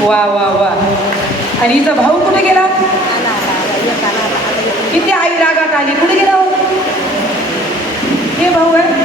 वा वा वा. आणि हिचा भाऊ कुठे गेला? किती आई रागात आली. कुठे गेला हो? हे भाऊ आहे?